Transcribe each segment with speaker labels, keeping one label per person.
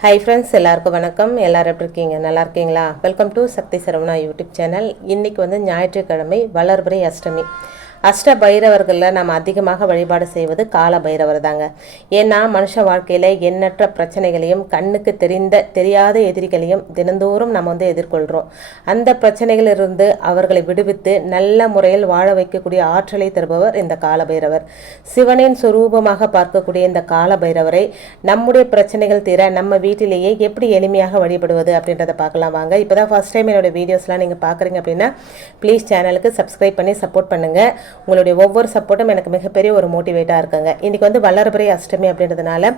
Speaker 1: hi friends எல்லாருக்கும் வணக்கம் எல்லோரும் எப்படி இருக்கீங்க நல்லா இருக்கீங்களா welcome to Shakthi Saravana YouTube channel இன்றைக்கி வந்து ஞாயிற்றுக்கிழமை வளர்பிறை அஷ்டமி அஷ்ட பைரவர்களில் நாம் அதிகமாக வழிபாடு செய்வது கால பைரவர் தாங்க ஏன்னா மனுஷ வாழ்க்கையில் எண்ணற்ற பிரச்சனைகளையும் கண்ணுக்கு தெரிந்த தெரியாத எதிரிகளையும் தினந்தோறும் நம்ம வந்து எதிர்கொள்கிறோம் அந்த பிரச்சனைகளிலிருந்து அவர்களை விடுவித்து நல்ல முறையில் வாழ வைக்கக்கூடிய ஆற்றலை தருபவர் இந்த கால பைரவர் சிவனின் சுரூபமாக பார்க்கக்கூடிய இந்த கால பைரவரை நம்முடைய பிரச்சனைகள் தீர நம்ம வீட்டிலேயே எப்படி எளிமையாக வழிபடுவது அப்படின்றத பார்க்கலாம் வாங்க இப்போ தான் ஃபஸ்ட் டைம் என்னோடய வீடியோஸ்லாம் நீங்கள் பார்க்குறீங்க அப்படின்னா ப்ளீஸ் சேனலுக்கு சப்ஸ்கிரைப் பண்ணி சப்போர்ட் பண்ணுங்கள் உங்களுடைய ஒவ்வொரு சப்போர்ட்டும் எனக்கு மிகப்பெரிய ஒரு மோட்டிவேட்டாக இருக்குங்க இன்றைக்கி வந்து வல்லரபுரை அஷ்டமி அப்படின்றதுனால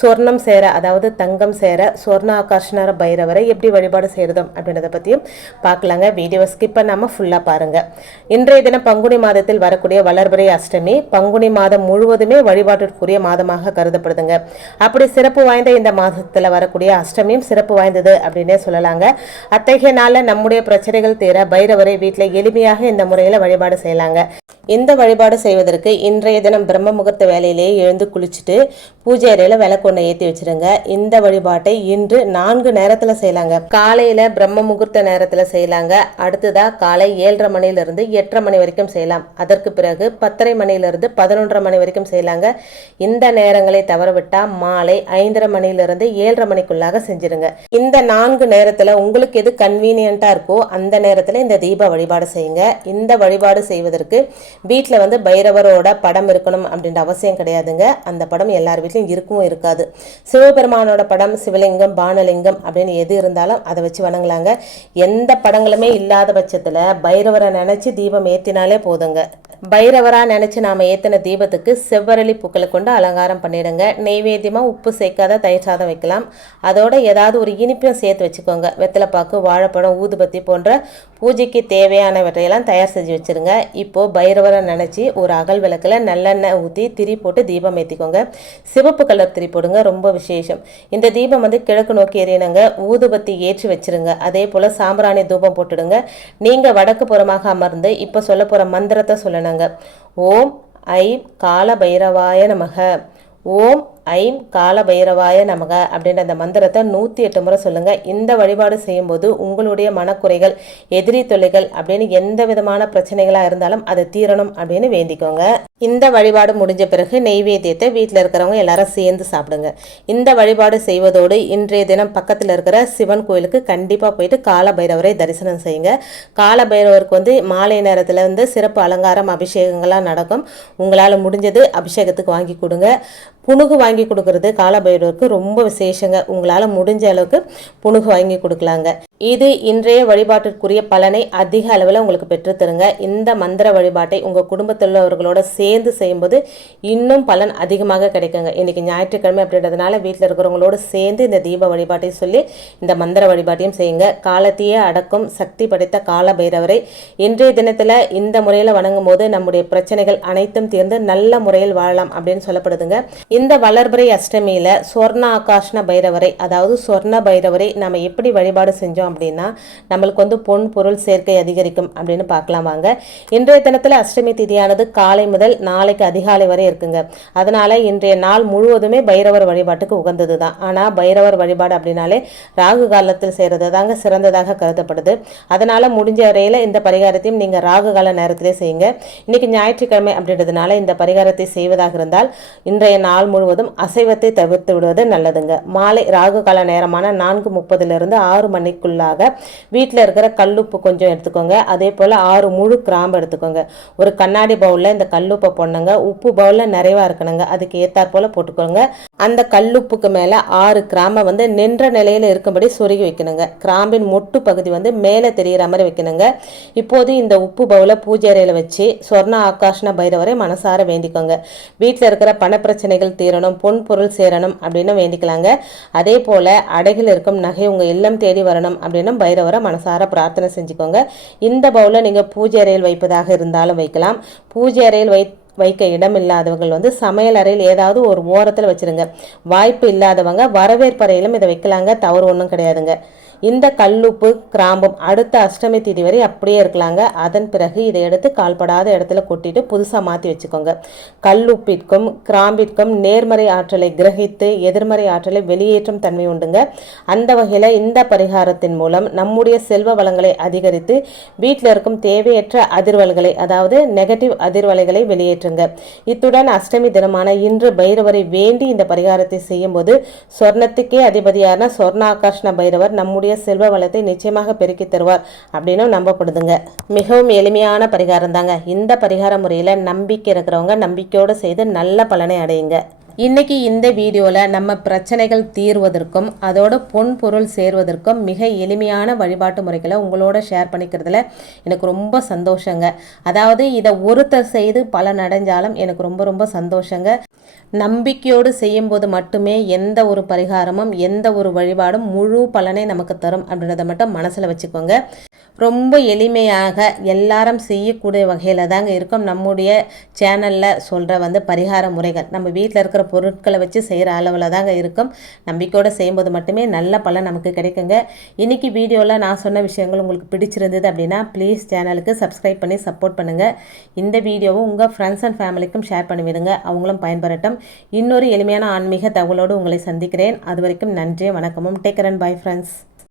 Speaker 1: சொர்ணம் சேர அதாவது தங்கம் சேர சொர்ண ஆகர்ஷணர பைரவரை எப்படி வழிபாடு செய்கிறதும் அப்படின்றத பற்றியும் பார்க்கலாங்க வீடியோ ஸ்கிப் பண்ணாமல் ஃபுல்லாக பாருங்கள் இன்றைய தினம் பங்குனி மாதத்தில் வரக்கூடிய வளர்பிறை அஷ்டமி பங்குனி மாதம் முழுவதுமே வழிபாட்டிற்குரிய மாதமாக கருதப்படுதுங்க அப்படி சிறப்பு வாய்ந்த இந்த மாதத்தில் வரக்கூடிய அஷ்டமியும் சிறப்பு வாய்ந்தது அப்படின்னே சொல்லலாங்க அத்தகைய நாளில் நம்முடைய பிரச்சனைகள் தீர பைரவரை வீட்டில் எளிமையாக இந்த முறையில் வழிபாடு செய்யலாங்க இந்த வழிபாடு செய்வதற்கு இன்றைய தினம் பிரம்ம முகூர்த்த வேலையிலேயே எழுந்து குளிச்சுட்டு பூஜை அறையில் விளக்கு ஒன்று ஏற்றி வச்சிருங்க இந்த வழிபாட்டை இன்று நான்கு நேரத்தில் செய்யலாங்க காலையில் பிரம்ம முகூர்த்த நேரத்தில் செய்யலாங்க அடுத்ததாக காலை ஏழரை மணியிலிருந்து எட்டரை மணி வரைக்கும் செய்யலாம் அதற்கு பிறகு பத்தரை மணியிலிருந்து பதினொன்றரை மணி வரைக்கும் செய்யலாங்க இந்த நேரங்களை தவறவிட்டால் மாலை ஐந்தரை மணியிலிருந்து ஏழரை மணிக்குள்ளாக செஞ்சிருங்க இந்த நான்கு நேரத்தில் உங்களுக்கு எது கன்வீனியண்ட்டாக இருக்கோ அந்த நேரத்தில் இந்த தீப வழிபாடு செய்யுங்க இந்த வழிபாடு செய்வதற்கு வீட்டில் வந்து பைரவரோட படம் இருக்கணும் அப்படின்ற அவசியம் கிடையாதுங்க அந்த படம் எல்லார் வீட்லையும் இருக்கவும் இருக்காது சிவபெருமானோட படம் சிவலிங்கம் பானலிங்கம் அப்படின்னு எது இருந்தாலும் அதை வச்சு வணங்கலாங்க எந்த படங்களுமே இல்லாத பட்சத்தில் பைரவரை நினச்சி தீபம் ஏற்றினாலே போதுங்க பைரவராக நினச்சி நாம் ஏற்றின தீபத்துக்கு செவ்வரளி பூக்களை கொண்டு அலங்காரம் பண்ணிடுங்க நெய்வேத்தியமாக உப்பு சேர்க்காத தயிர் சாதம் வைக்கலாம் அதோட ஏதாவது ஒரு இனிப்பையும் சேர்த்து வச்சுக்கோங்க வெத்தலைப்பாக்கு வாழைப்பழம் ஊதுபத்தி போன்ற பூஜைக்கு தேவையானவற்றையெல்லாம் தயார் செஞ்சு வச்சுருங்க இப்போது பைரவரை நினச்சி ஒரு அகல் விளக்கில் நல்லெண்ணெய் ஊற்றி திரி போட்டு தீபம் ஏற்றிக்கோங்க சிவப்பு கலர் திரி போடுங்க ரொம்ப விசேஷம் இந்த தீபம் வந்து கிழக்கு நோக்கி எறியணுங்க ஊதுபத்தி ஏற்றி வச்சுருங்க அதே போல் சாம்பிராணி தூபம் போட்டுடுங்க நீங்கள் வடக்கு புறமாக அமர்ந்து இப்போ சொல்ல போகிற மந்திரத்தை சொல்லணும் சொல்கிறாங்க ஓம் ஐ கால பைரவாய நமக ஓம் ஐம் கால பைரவாய நமக அப்படின்ற அந்த மந்திரத்தை நூற்றி எட்டு முறை சொல்லுங்கள் இந்த வழிபாடு செய்யும்போது உங்களுடைய மனக்குறைகள் எதிரி தொல்லைகள் அப்படின்னு எந்த விதமான பிரச்சனைகளாக இருந்தாலும் அது தீரணும் அப்படின்னு வேண்டிக்கோங்க இந்த வழிபாடு முடிஞ்ச பிறகு நெய்வேத்தியத்தை வீட்டில் இருக்கிறவங்க எல்லாரும் சேர்ந்து சாப்பிடுங்க இந்த வழிபாடு செய்வதோடு இன்றைய தினம் பக்கத்தில் இருக்கிற சிவன் கோயிலுக்கு கண்டிப்பாக போயிட்டு கால பைரவரை தரிசனம் செய்யுங்க கால பைரவருக்கு வந்து மாலை நேரத்தில் வந்து சிறப்பு அலங்காரம் அபிஷேகங்கள்லாம் நடக்கும் உங்களால் முடிஞ்சது அபிஷேகத்துக்கு வாங்கி கொடுங்க புணுகு வாங்கி கொடுக்கறது காலபைரவருக்கு ரொம்ப விசேஷங்க உங்களால் முடிஞ்ச அளவுக்கு புணுகு வாங்கி கொடுக்கலாங்க இது இன்றைய வழிபாட்டிற்குரிய பலனை அதிக அளவில் உங்களுக்கு பெற்றுத்தருங்க இந்த மந்திர வழிபாட்டை உங்கள் குடும்பத்தில் உள்ளவர்களோட சேர்ந்து செய்யும்போது இன்னும் பலன் அதிகமாக கிடைக்குங்க இன்றைக்கி ஞாயிற்றுக்கிழமை அப்படின்றதுனால வீட்டில் இருக்கிறவங்களோட சேர்ந்து இந்த தீப வழிபாட்டையும் சொல்லி இந்த மந்திர வழிபாட்டையும் செய்யுங்க காலத்தையே அடக்கும் சக்தி படைத்த கால பைரவரை இன்றைய தினத்தில் இந்த முறையில் வணங்கும் போது நம்முடைய பிரச்சனைகள் அனைத்தும் தீர்ந்து நல்ல முறையில் வாழலாம் அப்படின்னு சொல்லப்படுதுங்க இந்த வளர்பிறை அஷ்டமியில் சொர்ண ஆகாஷ்ண பைரவரை அதாவது சொர்ண பைரவரை நம்ம எப்படி வழிபாடு செஞ்சோம் செஞ்சோம் அப்படின்னா நம்மளுக்கு வந்து பொன் பொருள் சேர்க்கை அதிகரிக்கும் அப்படின்னு பார்க்கலாம் வாங்க இன்றைய தினத்தில் அஷ்டமி திதியானது காலை முதல் நாளைக்கு அதிகாலை வரை இருக்குங்க அதனால் இன்றைய நாள் முழுவதுமே பைரவர் வழிபாட்டுக்கு உகந்தது தான் ஆனால் பைரவர் வழிபாடு அப்படின்னாலே ராகு காலத்தில் செய்கிறது தாங்க சிறந்ததாக கருதப்படுது அதனால் முடிஞ்ச வரையில் இந்த பரிகாரத்தையும் நீங்கள் ராகு கால நேரத்திலே செய்யுங்க இன்றைக்கி ஞாயிற்றுக்கிழமை அப்படின்றதுனால இந்த பரிகாரத்தை செய்வதாக இருந்தால் இன்றைய நாள் முழுவதும் அசைவத்தை தவிர்த்து விடுவது நல்லதுங்க மாலை ராகு கால நேரமான நான்கு முப்பதுலேருந்து ஆறு மணிக்குள் ஃபுல்லாக வீட்டில் இருக்கிற கல்லுப்பு கொஞ்சம் எடுத்துக்கோங்க அதே போல் ஆறு முழு கிராம்பு எடுத்துக்கோங்க ஒரு கண்ணாடி பவுலில் இந்த கல்லுப்பை போடணுங்க உப்பு பவுலில் நிறைவாக இருக்கணுங்க அதுக்கு ஏற்றாற் போல் போட்டுக்கோங்க அந்த கல்லுப்புக்கு மேலே ஆறு கிராம்பை வந்து நின்ற நிலையில் இருக்கும்படி சொருகி வைக்கணுங்க கிராம்பின் மொட்டு பகுதி வந்து மேலே தெரிகிற மாதிரி வைக்கணுங்க இப்போது இந்த உப்பு பவுலை பூஜை அறையில் வச்சு சொர்ண ஆகாஷ்ண பைரவரை மனசார வேண்டிக்கோங்க வீட்டில் இருக்கிற பணப்பிரச்சனைகள் தீரணும் பொன் பொருள் சேரணும் அப்படின்னு வேண்டிக்கலாங்க அதே போல் அடகில் இருக்கும் நகை உங்கள் இல்லம் தேடி வரணும் அப்படின்னு பைரவரை மனசார பிரார்த்தனை செஞ்சுக்கோங்க இந்த பவுலில் நீங்கள் பூஜை அறையில் வைப்பதாக இருந்தாலும் வைக்கலாம் பூஜை அறையில் வை வைக்க இடம் இல்லாதவர்கள் வந்து சமையல் அறையில் ஏதாவது ஒரு ஓரத்தில் வச்சுருங்க வாய்ப்பு இல்லாதவங்க வரவேற்பறையிலும் இதை வைக்கலாங்க தவறு ஒன்றும் கிடையாதுங்க இந்த கல்லுப்பு கிராம்பும் அடுத்த அஷ்டமி தேதி வரை அப்படியே இருக்கலாங்க அதன் பிறகு இதை எடுத்து கால்படாத இடத்துல கொட்டிட்டு புதுசாக மாற்றி வச்சுக்கோங்க கல்லுப்பிற்கும் கிராம்பிற்கும் நேர்மறை ஆற்றலை கிரகித்து எதிர்மறை ஆற்றலை வெளியேற்றும் தன்மை உண்டுங்க அந்த வகையில் இந்த பரிகாரத்தின் மூலம் நம்முடைய செல்வ வளங்களை அதிகரித்து வீட்டில் இருக்கும் தேவையற்ற அதிர்வல்களை அதாவது நெகட்டிவ் அதிர்வலைகளை வெளியேற்றுங்க இத்துடன் அஷ்டமி தினமான இன்று பைரவரை வேண்டி இந்த பரிகாரத்தை செய்யும்போது சொர்ணத்துக்கே அதிபதியான சொர்ணாகர்ஷ்ண பைரவர் நம்முடைய உங்களுடைய செல்வ வளத்தை நிச்சயமாக பெருக்கி தருவார் அப்படின்னு நம்பப்படுதுங்க மிகவும் எளிமையான பரிகாரம் தாங்க இந்த பரிகார முறையில் நம்பிக்கை இருக்கிறவங்க நம்பிக்கையோடு செய்து நல்ல பலனை அடையுங்க இன்றைக்கி இந்த வீடியோவில் நம்ம பிரச்சனைகள் தீர்வதற்கும் அதோட பொன் பொருள் சேர்வதற்கும் மிக எளிமையான வழிபாட்டு முறைகளை உங்களோட ஷேர் பண்ணிக்கிறதுல எனக்கு ரொம்ப சந்தோஷங்க அதாவது இதை ஒருத்தர் செய்து பல நடைஞ்சாலும் எனக்கு ரொம்ப ரொம்ப சந்தோஷங்க நம்பிக்கையோடு செய்யும்போது மட்டுமே எந்த ஒரு பரிகாரமும் எந்த ஒரு வழிபாடும் முழு பலனை நமக்கு தரும் அப்படின்றத மட்டும் மனசில் வச்சுக்கோங்க ரொம்ப எளிமையாக எல்லாரும் செய்யக்கூடிய வகையில் தாங்க இருக்கும் நம்முடைய சேனலில் சொல்கிற வந்து பரிகார முறைகள் நம்ம வீட்டில் இருக்கிற போகிற பொருட்களை வச்சு செய்கிற அளவில் தாங்க இருக்கும் நம்பிக்கையோடு செய்யும்போது மட்டுமே நல்ல பலன் நமக்கு கிடைக்குங்க இன்றைக்கி வீடியோவில் நான் சொன்ன விஷயங்கள் உங்களுக்கு பிடிச்சிருந்தது அப்படின்னா ப்ளீஸ் சேனலுக்கு சப்ஸ்கிரைப் பண்ணி சப்போர்ட் பண்ணுங்கள் இந்த வீடியோவும் உங்கள் ஃப்ரெண்ட்ஸ் அண்ட் ஃபேமிலிக்கும் ஷேர் பண்ணிவிடுங்க அவங்களும் பயன்பெறட்டும் இன்னொரு எளிமையான ஆன்மீக தகவலோடு உங்களை சந்திக்கிறேன் அது வரைக்கும் நன்றி வணக்கமும் டேக் அண்ட் பாய் ஃப்ரெண்ட்ஸ்